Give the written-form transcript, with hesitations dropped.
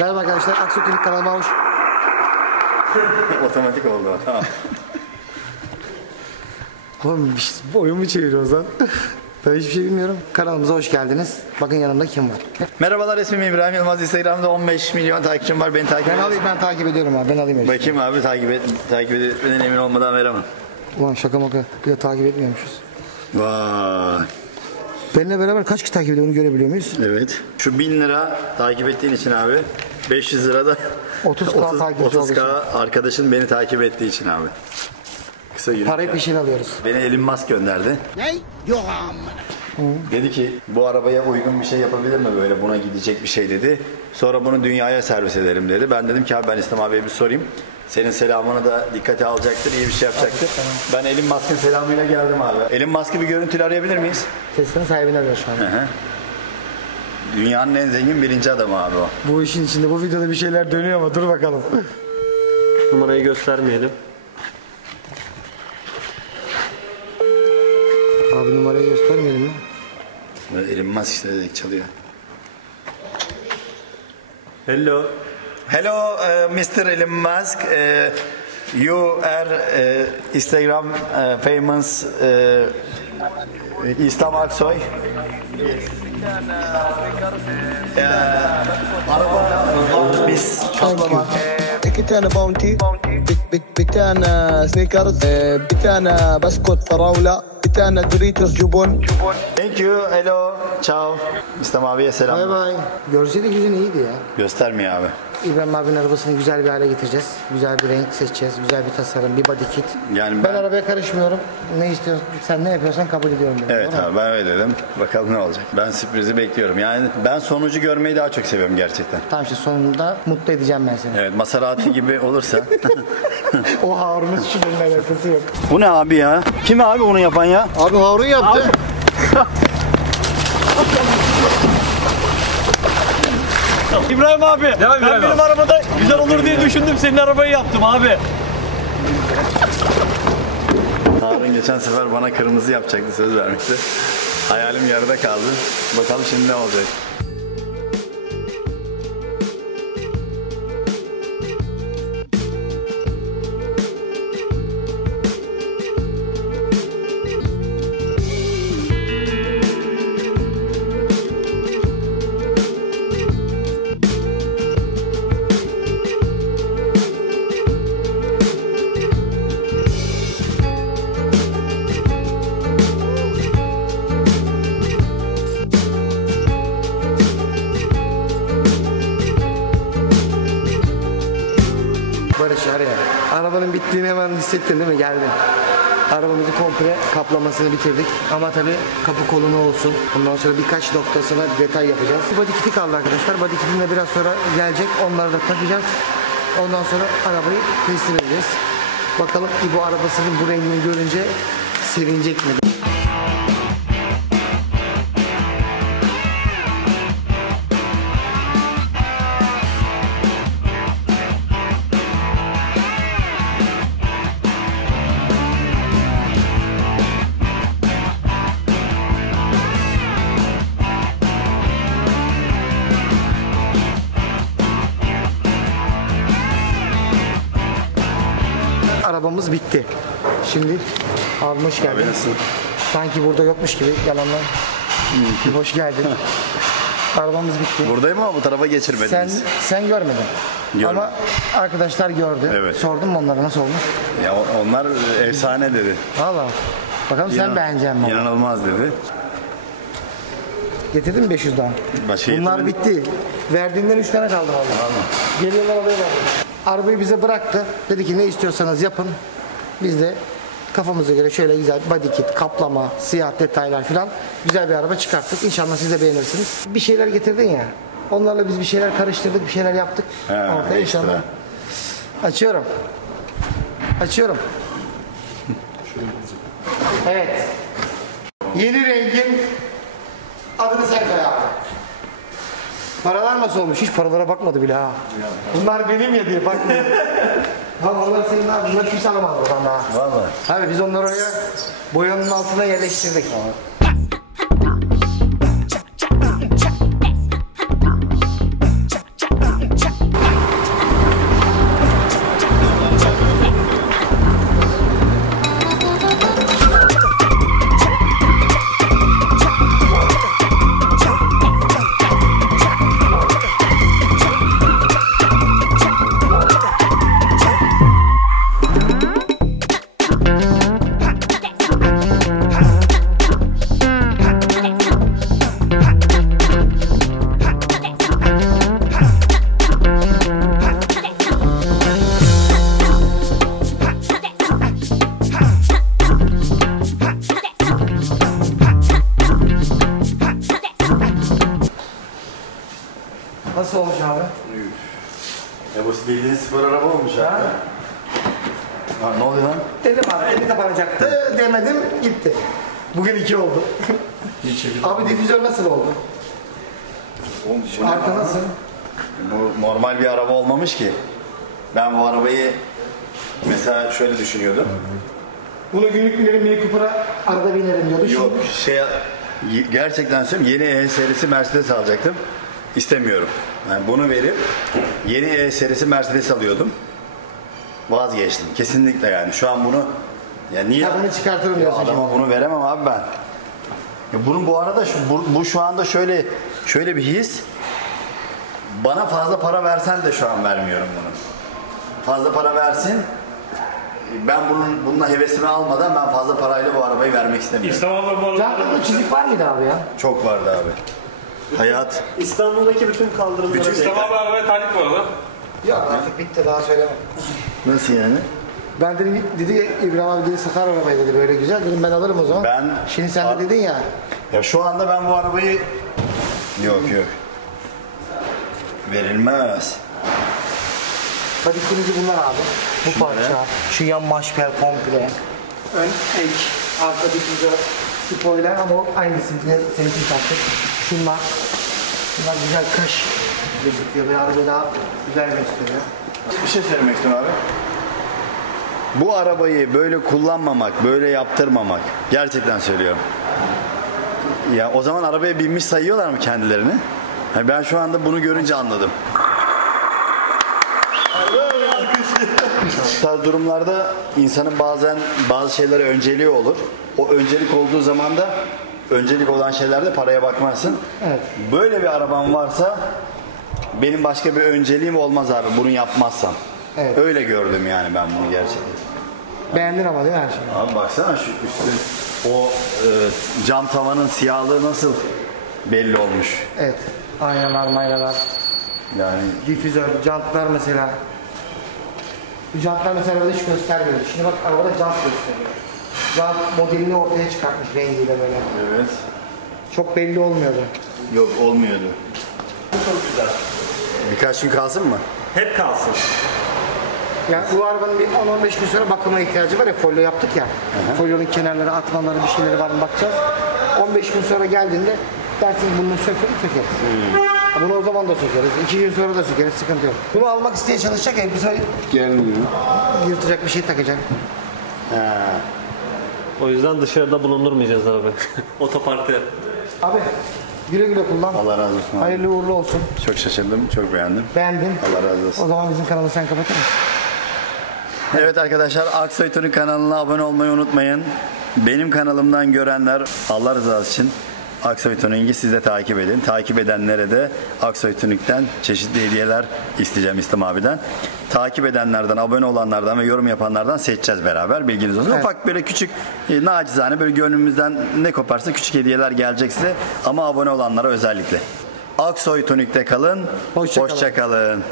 Merhaba arkadaşlar, Aksiyonlik kanalıma hoş. Otomatik oldu. Tamam. Oğlum bu oyun mu çeviriyoruz lan? Ben hiçbir şey bilmiyorum. Kanalımıza hoş geldiniz. Bakın yanımda kim var? Merhabalar, ismim İbrahim Yılmaz. Instagram'da 15 milyon takipçim var. Beni takip edin. Ben takip ediyorum abi. Ben alayım. Bakayım abi, takip edin emin olmadan veremem. Ulan şaka maka. Bir de takip etmiyormuşuz. Vay. Benimle beraber kaç kişi takip ediyor onu görebiliyor muyuz? Evet. Şu 1000 lira takip ettiğin için abi. 500 lira da 30K arkadaşın beni takip ettiği için abi. Kısa yürü. Parayı peşin alıyoruz. Beni Elon Musk gönderdi. Ne? Yok dedi ki bu arabaya uygun bir şey yapabilir mi, böyle buna gidecek bir şey dedi. Sonra bunu dünyaya servis ederim dedi. Ben dedim ki abi ben İslam abiye bir sorayım. Senin selamını da dikkate alacaktır, iyi bir şey yapacaktır. Ben Elon Musk'ın selamıyla geldim abi. Elon Musk'ı bir görüntülü arayabilir miyiz? Tesla'nın sahibini arıyor şu an. Hı. Dünyanın en zengin birinci adamı abi o. Bu işin içinde bu videoda bir şeyler dönüyor ama dur bakalım. Numarayı göstermeyelim. Abi numarayı göstermeyelim mi? Elon Musk işte dedik, çalıyor. Hello. Hello, Mr. Elon Musk. You are Instagram famous İslam Aksoy. Araba var, biz kaplama. iki tane bounty bir tane sneakers bir tane bisküvit farawla bir tane Doritos jubon. Thank you, hello, ciao. İslam abiye selam. Bay bay. Görseydik yüzün iyiydi ya. Göstermiyor abi. İbrahim abinin arabasını güzel bir hale getireceğiz. Güzel bir renk seçeceğiz. Güzel bir tasarım, bir body kit. Yani ben arabaya karışmıyorum. Ne istiyorsun, sen ne yapıyorsan kabul ediyorum dedim. Evet abi, ben öyle dedim. Bakalım ne olacak. Ben sürprizi bekliyorum. Yani ben sonucu görmeyi daha çok seviyorum gerçekten. Tamam işte sonunda mutlu edeceğim ben seni. Evet, Maserati gibi olursa. O Harun'un suçuyla alakası yok. Bu ne abi ya? Kim abi bunu yapan ya? Abi Harun yaptı. İbrahim abi. Ben benim arabada güzel olur diye düşündüm. Senin arabayı yaptım abi. Harun geçen sefer bana kırmızı yapacaktı, söz vermişti. Hayalim yarıda kaldı. Bakalım şimdi ne olacak. Barış araya. Arabanın bittiğini hemen hissettin değil mi? Geldin. Arabamızı komple kaplamasını bitirdik. Ama tabii kapı kolunu olsun. Ondan sonra birkaç noktasına detay yapacağız. Body kit'i kaldı arkadaşlar. Body kit'in de biraz sonra gelecek. Onları da takacağız. Ondan sonra arabayı teslim edeceğiz. Bakalım İbo arabasının bu rengini görünce sevinecek mi? Arabamız bitti. Şimdi abi hoş geldin. Abi nasılsın? Sanki burada yokmuş gibi yalanlar. Hoş geldin. Arabamız bitti. Buradayım ama bu tarafa geçirmediniz. Sen görmedin. Görmedim. Ama arkadaşlar gördü. Evet. Sordun mu onlara nasıl olmuş? Ya onlar efsane dedi. Valla. Bakalım sen beğeneceksin mi? İnanılmaz dedi. Getirdin mi 500 daha? Başka Bunlar getirmedim. bitti. Verdiğinden 3 tane kaldı valla. Geliyorlar alıyorlar. Arabayı bize bıraktı. Dedi ki ne istiyorsanız yapın. Biz de kafamıza göre şöyle güzel body kit, kaplama, siyah detaylar falan güzel bir araba çıkarttık. İnşallah siz de beğenirsiniz. Bir şeyler getirdin ya. Onlarla biz bir şeyler karıştırdık, bir şeyler yaptık. Ortaya inşallah. Açıyorum. Açıyorum. Evet. Yeni rengin adını sen koy abi. Paralar nasıl olmuş? Hiç paralara bakmadı bile ha. Bunlar benim ya diye bakmıyor. Ha onlar senin abi. Bunları kimse alamaz buradan daha. Vallahi. Abi biz onları oraya boyanın altına yerleştirdik. Bu bildiğin spor araba olmuş abi. Ha, ne oluyor lan? Dedim abi eli kapanacaktı. Demedim gitti. Bugün 2 oldu. Abi difüzör nasıl oldu? Oğlum, bu ne Arka lan? nasıl? Bu normal bir araba olmamış ki. Ben bu arabayı mesela şöyle düşünüyordum. Bunu günlük binerim Mini Cooper'a arada binerim diyordu. Yok gerçekten söylüyorum, yeni E serisi Mercedes alacaktım. İstemiyorum. Yani bunu verip yeni E serisi Mercedes alıyordum. Vazgeçtim. Kesinlikle yani. Şu an bunu niye Ya bunu çıkartırım ya diyorsun adama şimdi. bunu veremem abi ben. Ya bunun bu arada bu şu anda şöyle bir his. Bana fazla para versen de şu an vermiyorum bunu. Fazla para versin. Ben bununla hevesimi almadan ben fazla parayla bu arabayı vermek istemiyorum. İstanbul'da bu arada Jantlarında çizik var mıydı abi ya? Çok vardı abi. Hayat. İstanbul'daki bütün kaldırımlara Mustafa abi arabaya talip bu arada. Yok artık bitti daha söylemem. Nasıl yani? Ben dedim dedi İbrahim abi dedi satar arabayı dedi böyle güzel dedim ben alırım o zaman. Şimdi sen de dedin ya. Ya şu anda ben bu arabayı yok verilmez. Badikimizi bunlar abi. Bu parça. Şu yan maşper komple. Ön ek, arka difüzör, spoiler ama o aynısı. Senin için taktık. Şunlar güzel kaş gözüküyor. Böyle arabayı daha güzel gösteriyor. Bir şey söylemek istiyorum abi. Bu arabayı böyle kullanmamak, böyle yaptırmamak gerçekten söylüyorum. Ya o zaman arabaya binmiş sayıyorlar mı kendilerini? Yani ben şu anda bunu görünce anladım. Bu tarz durumlarda insanın bazen bazı şeylere önceliği olur. O öncelik olduğu zaman da öncelik olan şeylerde paraya bakmazsın. Evet. Böyle bir arabam varsa benim başka bir önceliğim olmaz abi bunu yapmazsam. Evet. Öyle gördüm yani ben bunu gerçekten. Beğendin ama değil mi her şeyi? Abi baksana şu üstün o cam tavanın siyahlığı nasıl belli olmuş. Evet. Aynalar, maynalar, Yani difüzör, jantlar mesela. Bu jantlar mesela arabada hiç göstermiyor. Şimdi bak arabada jant gösteriyor. Jant modelini ortaya çıkartmış rengiyle böyle. evet. Çok belli olmuyordu. Yok olmuyordu. çok güzel. Birkaç gün kalsın mı? Hep kalsın. Yani bu arabanın bir 10-15 gün sonra bakıma ihtiyacı var ya, folyo yaptık ya. Folyonun kenarları, atmaları, bir şeyleri var mı bakacağız. 15 gün sonra geldiğinde dersin bunu sökeriz. Bunu o zaman da sökeriz. 2 gün sonra da sökeriz, sıkıntı yok. Bunu almak isteye çalışacak ya, bu sefer Gelmiyor. yırtacak bir şey takacak. O yüzden dışarıda bulundurmayacağız abi. Otoparkta. Abi güle güle kullan. Allah razı olsun abi. Hayırlı uğurlu olsun. Çok şaşırdım, çok beğendim. Beğendin. Allah razı olsun. O zaman bizim kanalı sen kapatır mısın? Evet arkadaşlar, Aksoy Tuning kanalına abone olmayı unutmayın. Benim kanalımdan görenler Allah rızası için Aksoy Tuning'i siz de takip edin. Takip edenlere de Aksoy Tuning'den çeşitli hediyeler isteyeceğim İslam abiden. Takip edenlerden, abone olanlardan ve yorum yapanlardan seçeceğiz beraber. Bilginiz olsun. Evet. Ufak böyle küçük, nacizane böyle gönlümüzden ne koparsa küçük hediyeler gelecek size. Ama abone olanlara özellikle. Aksoy Tuning'de kalın. Hoşça kalın. Hoşça kalın.